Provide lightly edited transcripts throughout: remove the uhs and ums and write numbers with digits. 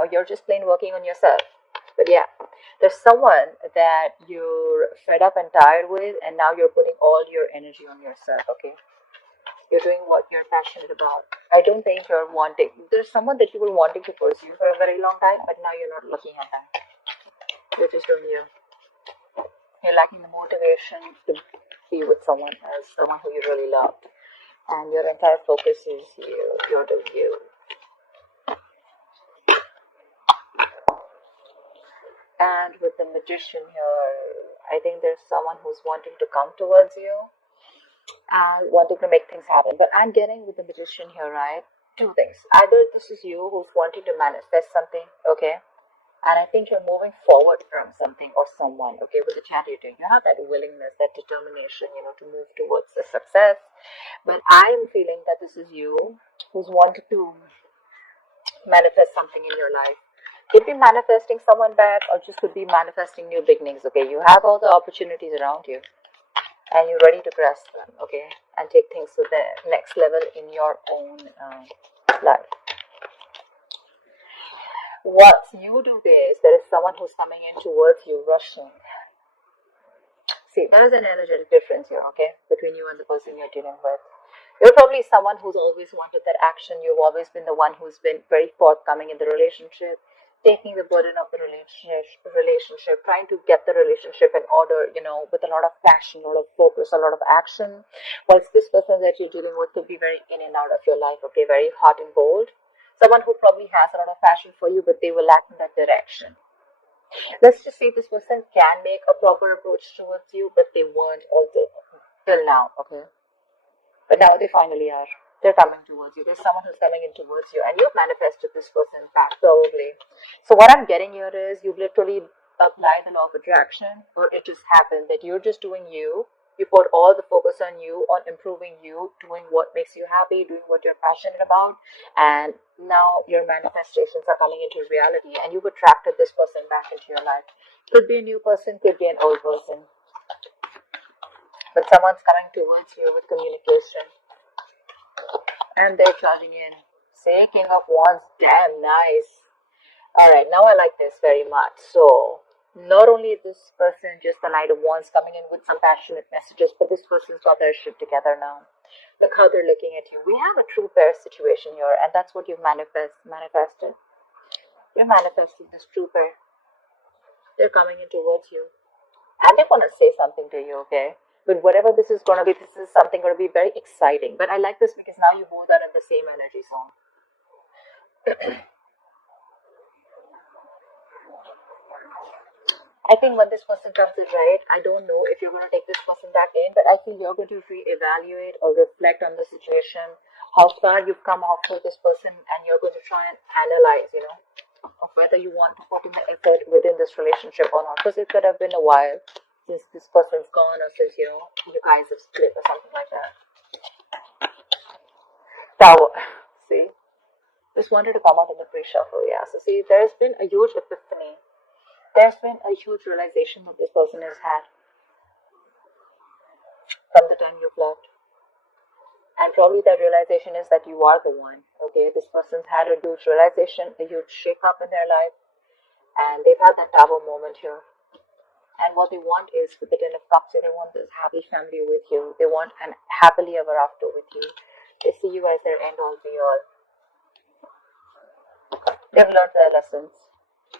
or you're just plain working on yourself. But yeah, there's someone that you're fed up and tired with, and now you're putting all your energy on yourself, okay? You're doing what you're passionate about. I don't think you're wanting, there's someone that you were wanting to pursue for a very long time, but now you're not looking at that. You're just doing you. You're lacking the motivation to be with someone else, someone who you really love. And your entire focus is you. You're doing you. And with the Magician here, I think there's someone who's wanting to come towards you and wanting to make things happen. But I'm getting with the Magician here, right? Two things. Either this is you who's wanting to manifest something, okay? And I think you're moving forward from something or someone, okay? With the Chariot, you have that willingness, that determination, to move towards the success. But I'm feeling that this is you who's wanting to manifest something in your life. Could be manifesting someone back, or just could be manifesting new beginnings, okay? You have all the opportunities around you, and you're ready to grasp them, okay? And take things to the next level in your own life. What you do is, there is someone who's coming in towards you, rushing. See, there is an energetic difference here, okay? Between you and the person you're dealing with. You're probably someone who's always wanted that action. You've always been the one who's been very forthcoming in the relationship, taking the burden of the relationship, trying to get the relationship in order, with a lot of passion, a lot of focus, a lot of action. Whilst this person that you're dealing with could be very in and out of your life, okay, very hot and cold. Someone who probably has a lot of passion for you, but they will lack in that direction. Let's just say this person can make a proper approach towards you, but they weren't also till now, okay? But now they finally are. They're coming towards you. There's someone who's coming in towards you, and you've manifested this person back, probably. So what I'm getting here is you've literally applied the law of attraction, or it just happened that you're just doing you. You put all the focus on you, on improving you, doing what makes you happy, doing what you're passionate about, and now your manifestations are coming into reality, and you've attracted this person back into your life. Could be a new person, could be an old person. But someone's coming towards you with communication. And they're charging in. Say King of Wands, damn nice. Alright, now I like this very much. So, not only is this person just the Knight of Wands coming in with some passionate messages, but this person's got their shit together now. Look how they're looking at you. We have a true pair situation here, and that's what you've manifested. You're manifesting this true pair. They're coming in towards you. And they want to say something to you, okay? But whatever this is going to be, this is something going to be very exciting. But I like this because now you both are in the same energy zone. I think when this person comes in, right, I don't know if you're going to take this person back in, but I feel you're going to reevaluate or reflect on the situation, how far you've come off with this person, and you're going to try and analyze, of whether you want to put in the effort within this relationship or not. Because it could have been a while since this person's gone, or since, you guys have split or something like that. Tower. See? Just wanted to come out in the pre-shuffle, yeah. So see, there's been a huge epiphany. There's been a huge realization that this person has had from the time you've left. And probably that realization is that you are the one, okay? This person's had a huge realization, a huge shake-up in their life, and they've had that Tower moment here. And what they want is, with the Ten of Cups, they want this happy family with you. They want an happily ever after with you. They see you as their end-all be-all. They've learned their lessons.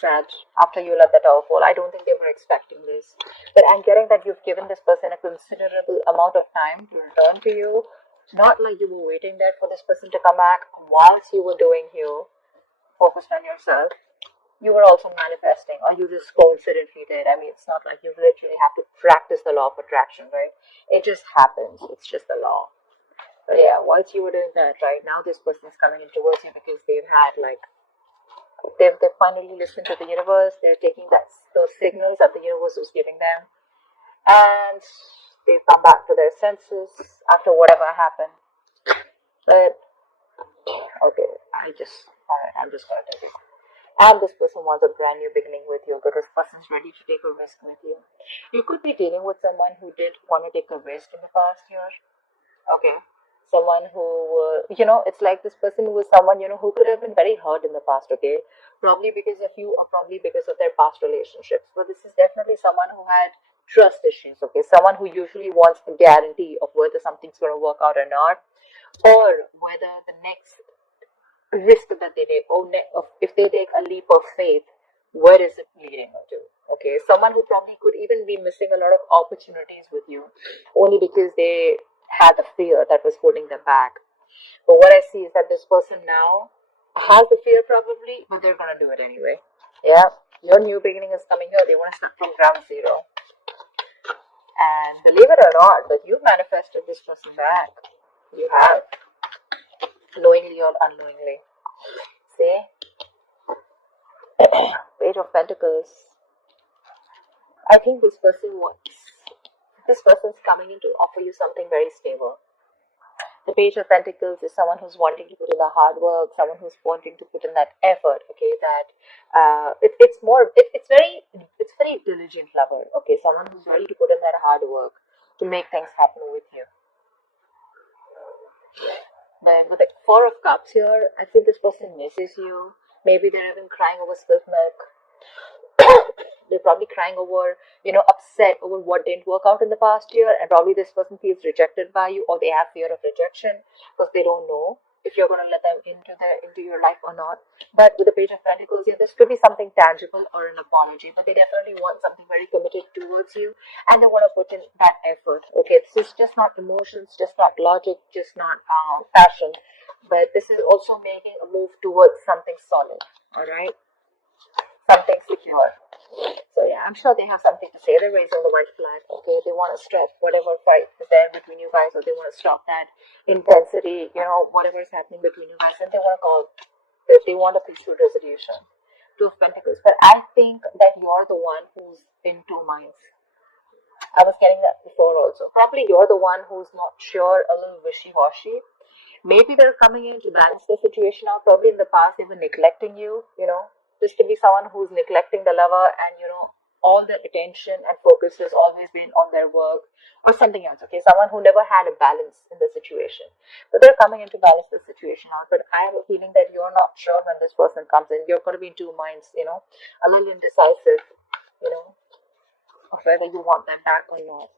Sad. After you let the Tower fall, I don't think they were expecting this. But I'm getting that you've given this person a considerable amount of time to return to you. Not like you were waiting there for this person to come back whilst you were doing you, focused on yourself. You were also manifesting, or you just coincidentally did. I mean, it's not like you literally have to practice the law of attraction, right? It just happens. It's just the law. But yeah, whilst you were doing that, right, now this person is coming in towards you because they've had, they've finally listened to the universe. They're taking those signals that the universe was giving them, and they've come back to their senses after whatever happened. But okay, I'm just gonna take it. And this person wants a brand new beginning with you, because this person's ready to take a risk with you. You could be dealing with someone who didn't want to take a risk in the past year. Okay. Someone who, it's like this person was someone, who could have been very hurt in the past, okay? Probably because of you or probably because of their past relationships. But this is definitely someone who had trust issues, okay? Someone who usually wants a guarantee of whether something's going to work out or not, or whether the next risk that they take, or if they take a leap of faith, where is it leading to? Okay, someone who probably could even be missing a lot of opportunities with you only because they had the fear that was holding them back. But what I see is that this person now has the fear probably, but they're gonna do it anyway. Yeah, your new beginning is coming here. They want to start from ground zero. And believe it or not, but you manifested this person back. You have, knowingly or unknowingly. See? Page of Pentacles. I think this person's coming in to offer you something very stable. The Page of Pentacles is someone who's wanting to put in the hard work, someone who's wanting to put in that effort. Okay, that it's very diligent lover. Okay, someone who's ready to put in that hard work to make things happen with you. But with the Four of Cups here, I think this person misses you. Maybe they're even crying over spilled milk. They're probably crying over, upset over what didn't work out in the past year, and probably this person feels rejected by you, or they have fear of rejection because they don't know if you're going to let them into your life or not. But with the Page of Pentacles, yeah, this could be something tangible or an apology, but they definitely want something very committed towards you, and they want to put in that effort. Okay, this is just not emotions, just not logic, just not passion, but this is also making a move towards something solid. All right, something secure. So yeah, I'm sure they have something to say. They're raising the white flag. Okay, they want to stop whatever fight is there between you guys, or they want to stop that intensity, whatever is happening between you guys, and they want to call. They want a peaceful resolution. Two of Pentacles. But I think that you're the one who's in two minds. I was getting that before also. Probably you're the one who's not sure, a little wishy-washy. Maybe they're coming in to balance the situation out. Probably in the past they were neglecting you, just to be someone who's neglecting the lover, and all their attention and focus has always been on their work or something else. Okay, someone who never had a balance in the situation. But they're coming in to balance the situation out. But I have a feeling that you're not sure when this person comes in. You're going to be in two minds, a little indecisive, of whether you want them back or not.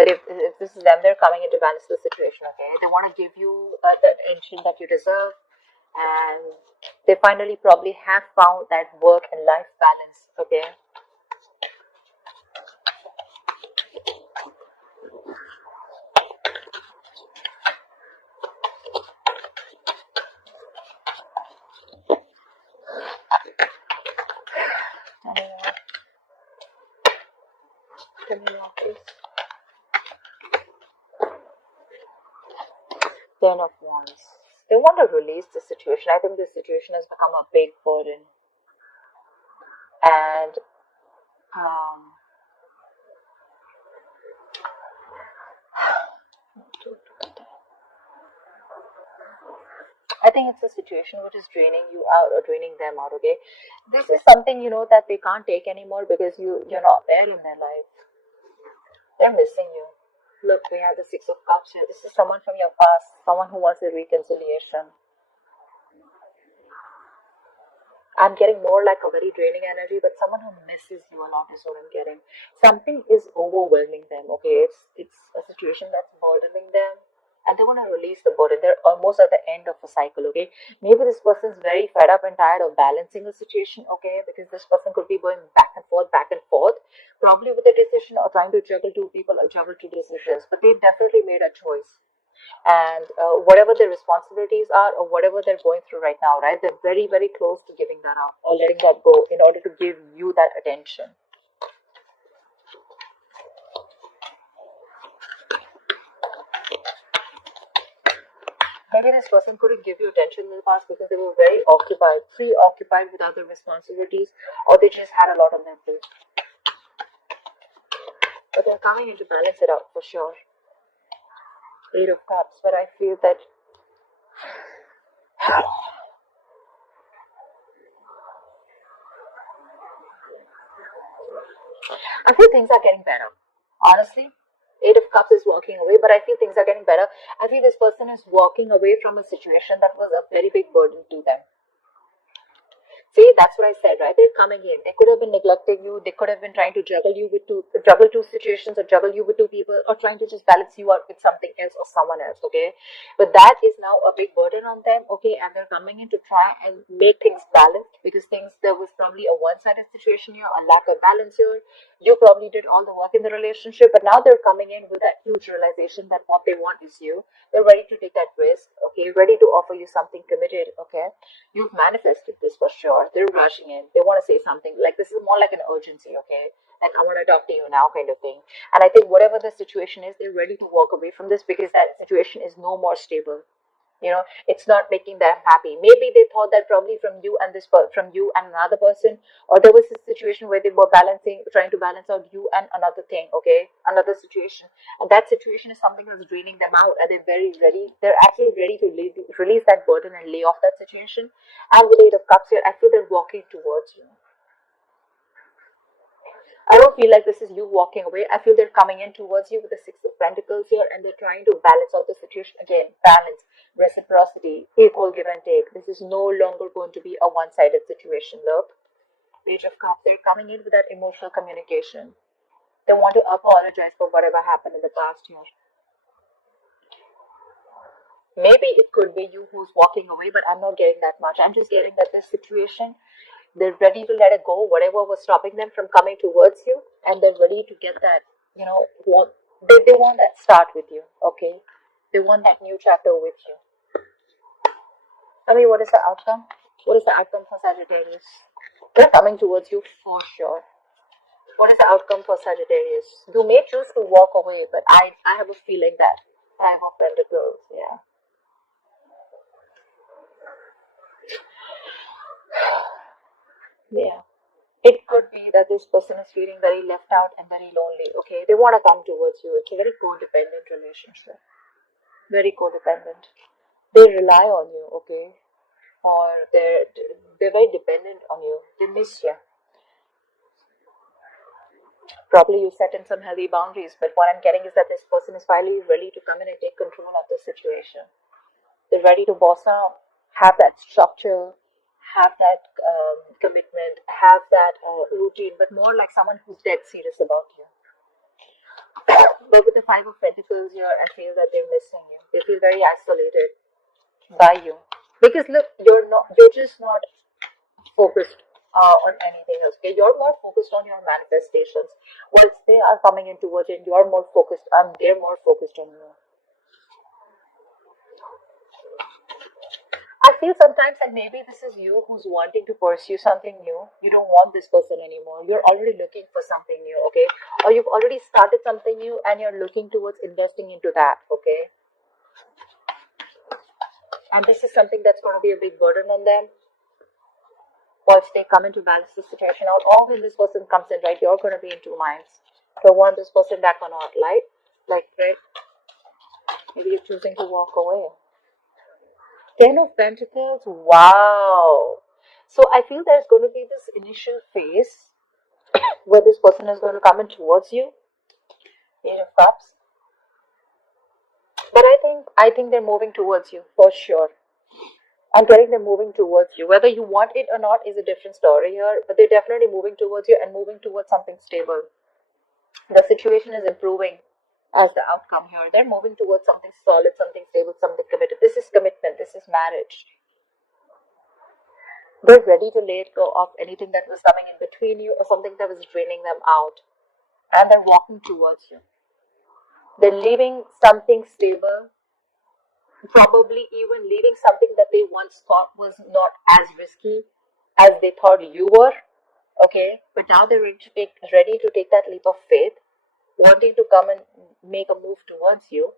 But if this is them, they're coming in to balance the situation, okay? They want to give you the attention that you deserve, and they finally probably have found that work and life balance, okay? Tell me more, please. Ten of Wands. They want to release the situation. I think this situation has become a big burden. And I think it's a situation which is draining you out or draining them out, okay? This is something, that they can't take anymore because you're not there in their life. They're missing you. Look, we have the Six of Cups here. This is someone from your past, someone who wants a reconciliation. I'm getting more like a very draining energy, but someone who misses you a lot is what I'm getting. Something is overwhelming them, okay? It's a situation that's burdening them, and they want to release the burden. They're almost at the end of a cycle, okay? Maybe this person's very fed up and tired of balancing the situation, okay? Because this person could be going back and forth, probably with a decision or trying to juggle two people or juggle two decisions. But they've definitely made a choice. And whatever their responsibilities are, or whatever they're going through right now, right, they're very, very close to giving that up or letting that go in order to give you that attention. Maybe this person couldn't give you attention in the past because they were very preoccupied with other responsibilities, or they just had a lot on their plate. But they're coming in to balance it out for sure. Eight of Cups, but I feel that things are getting better. Honestly, Eight of Cups is walking away, but I feel things are getting better. I feel this person is walking away from a situation that was a very big burden to them. See, that's what I said, right? They're coming in. They could have been neglecting you. They could have been trying to juggle two situations, or juggle you with two people, or trying to just balance you out with something else or someone else, okay? But that is now a big burden on them, okay? And they're coming in to try and make things balanced, because there was probably a one-sided situation here, a lack of balance here. You probably did all the work in the relationship, but now they're coming in with that huge realization that what they want is you. They're ready to take that risk, okay? Ready to offer you something committed, okay? You've manifested this for sure. They're rushing in. They want to say something. Like, this is more like an urgency, okay? Like, I want to talk to you now, kind of thing. And I think whatever the situation is, they're ready to walk away from this, because that situation is no more stable. It's not making them happy. Maybe they thought that probably from you and another person, or there was a situation where they were trying to balance out you and another thing, okay, another situation, and that situation is something that's draining them out, and they're actually ready to release that burden and lay off that situation. And with the Eight of Cups here, I feel they're walking towards you. I don't feel like this is you walking away. I feel they're coming in towards you with the Six of Pentacles here, and they're trying to balance out the situation again. Balance, reciprocity, equal give and take. This is no longer going to be a one-sided situation. Look, Page of Cups, they're coming in with that emotional communication. They want to apologize for whatever happened in the past year. Maybe it could be you who's walking away, but I'm not getting that much. I'm just getting that this situation, they're ready to let it go, whatever was stopping them from coming towards you, and they're ready to get that, they want that start with you, okay? They want that new chapter with you. I mean, what is the outcome? What is the outcome for Sagittarius? They're coming towards you for sure. What is the outcome for Sagittarius? You may choose to walk away, but I have a feeling that Five of Pentacles, yeah. Yeah. It could be that this person is feeling very left out and very lonely, okay? They want to come towards you. It's a very codependent relationship. Very codependent. They rely on you, okay? Or they're very dependent on you. They miss you. Probably you set in some healthy boundaries, but what I'm getting is that this person is finally ready to come in and take control of the situation. They're ready to boss up, have that structure, have that commitment, have that routine, but more like someone who's dead serious about you. But with the Five of Pentacles here, I feel that they're missing you. They feel very isolated by you. Because look, you're just not focused on anything else. Okay, you're more focused on your manifestations. Once they are coming in towards you, you're more focused, and they're more focused on you. I feel sometimes that maybe this is you who's wanting to pursue something new. You don't want this person anymore. You're already looking for something new, okay? Or you've already started something new and you're looking towards investing into that, okay? And this is something that's going to be a big burden on them. Once they come in to balance the situation out, or when this person comes in, right, you're going to be in two minds. Do I want this person back or not, right? Maybe you're choosing to walk away. Ten of Pentacles, wow. So I feel there's going to be this initial phase where this person is going to come in towards you. Eight of Cups. But I think they're moving towards you for sure. I'm getting them moving towards you. Whether you want it or not is a different story here, but they're definitely moving towards you and moving towards something stable. The situation is improving as the outcome here. They're moving towards something solid, something stable, something committed. This is commitment. This is marriage. They're ready to let go of anything that was coming in between you or something that was draining them out. And they're walking towards you. They're leaving something stable, probably even leaving something that they once thought was not as risky as they thought you were. Okay, but now they're ready to take that leap of faith, wanting to come and make a move towards you.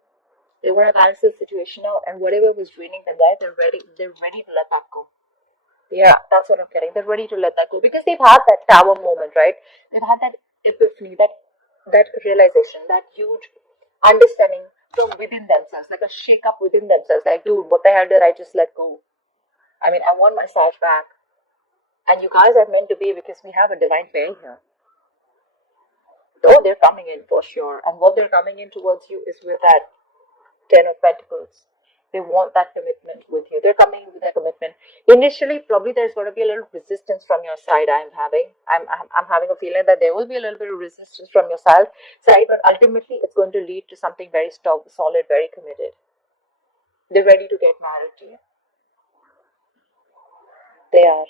They want to balance the situation out, and whatever was draining them, they're ready to let that go. Yeah, that's what I'm getting. They're ready to let that go because they've had that tower moment, right? They've had that epiphany, that realization, that huge understanding from within themselves, like a shake up within themselves. Like, dude, what the hell did I just let go? I mean, I want myself back. And you guys are meant to be because we have a divine pair here. Oh, they're coming in for sure. And what they're coming in towards you is with that Ten of Pentacles. They want that commitment with you. They're coming with a commitment. Initially, probably there's going to be a little resistance from your side. I'm having a feeling that there will be a little bit of resistance from your side, but ultimately it's going to lead to something very solid, very committed. They're ready to get married to you. They are.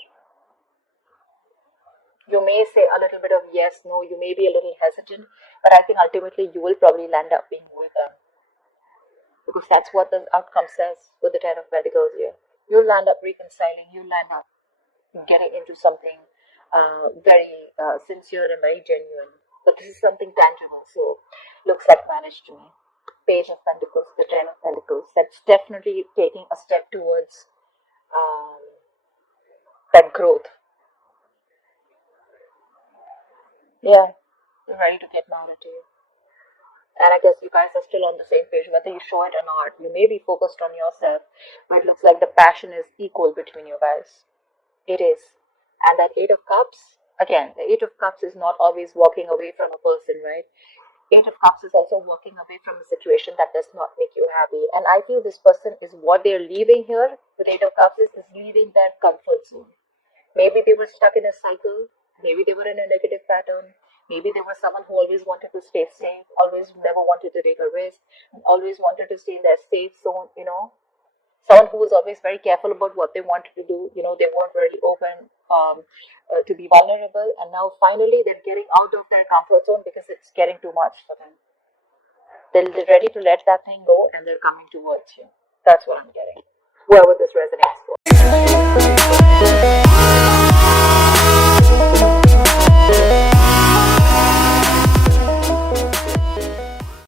You may say a little bit of yes, no, you may be a little hesitant, but I think ultimately you will probably land up being with them. Because that's what the outcome says with the Ten of Pentacles here. You'll land up reconciling, you'll land up getting into something very sincere and very genuine. But this is something tangible, so looks like marriage to me. Page of Pentacles, the Ten of Pentacles. That's definitely taking a step towards that growth. Yeah, you're ready to get married to you. And I guess you guys are still on the same page, whether you show it or not. You may be focused on yourself, but it looks like the passion is equal between you guys. It is. And that Eight of Cups, again, the Eight of Cups is not always walking away from a person, right? Eight of Cups is also walking away from a situation that does not make you happy. And I feel this person is what they're leaving here with Eight of Cups is leaving their comfort zone. Maybe they were stuck in a cycle. Maybe they were in a negative pattern. Maybe they were someone who always wanted to stay safe, always never wanted to take a risk, always wanted to stay in their safe zone, Someone who was always very careful about what they wanted to do. They weren't very open to be vulnerable. And now finally they're getting out of their comfort zone because it's getting too much for them. They're ready to let that thing go and they're coming towards you. That's what I'm getting. Whoever this resonates for.